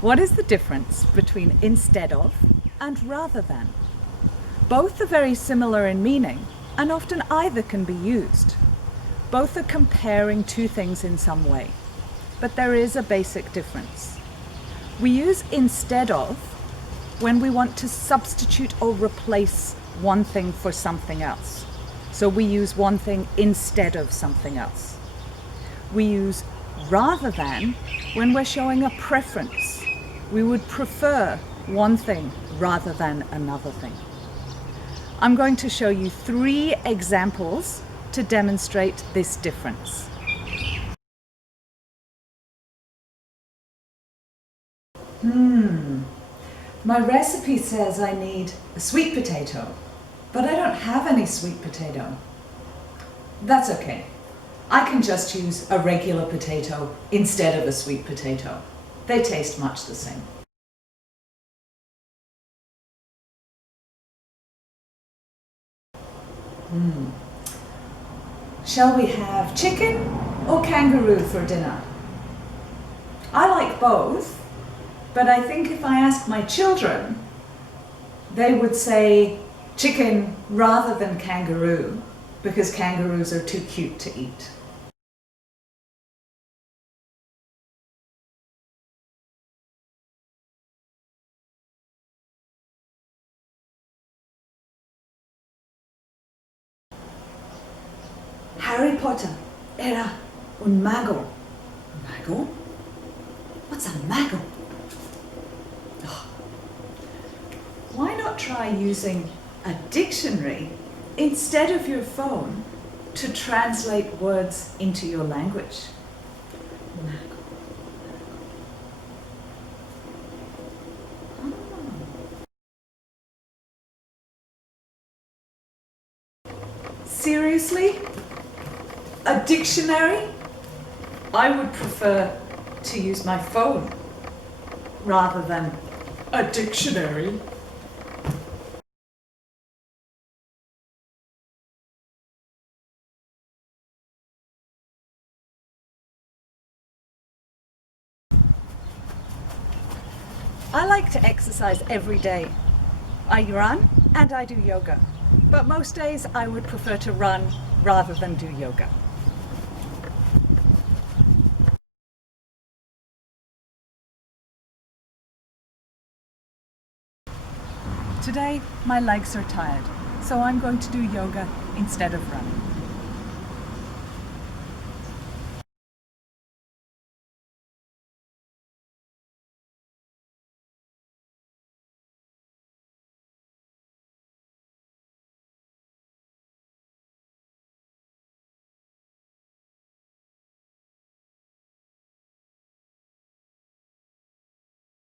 What is the difference between instead of and rather than? Both are very similar in meaning, and often either can be used. Both are comparing two things in some way, but there is a basic difference. We use instead of when we want to substitute or replace one thing for something else. So we use one thing instead of something else. We use rather than when we're showing a preference. We would prefer one thing rather than another thing. I'm going to show you 3 examples to demonstrate this difference. My recipe says I need a sweet potato, but I don't have any sweet potato. That's okay. I can just use a regular potato instead of a sweet potato. They taste much the same. Shall we have chicken or kangaroo for dinner? I like both, but I think if I ask my children, they would say chicken rather than kangaroo, because kangaroos are too cute to eat. Harry Potter era un mago. Mago? What's a mago? Oh. Why not try using a dictionary instead of your phone to translate words into your language? Mago. Seriously? A dictionary? I would prefer to use my phone rather than a dictionary. I like to exercise every day. I run and I do yoga, but most days I would prefer to run rather than do yoga. Today, my legs are tired, so I'm going to do yoga instead of running.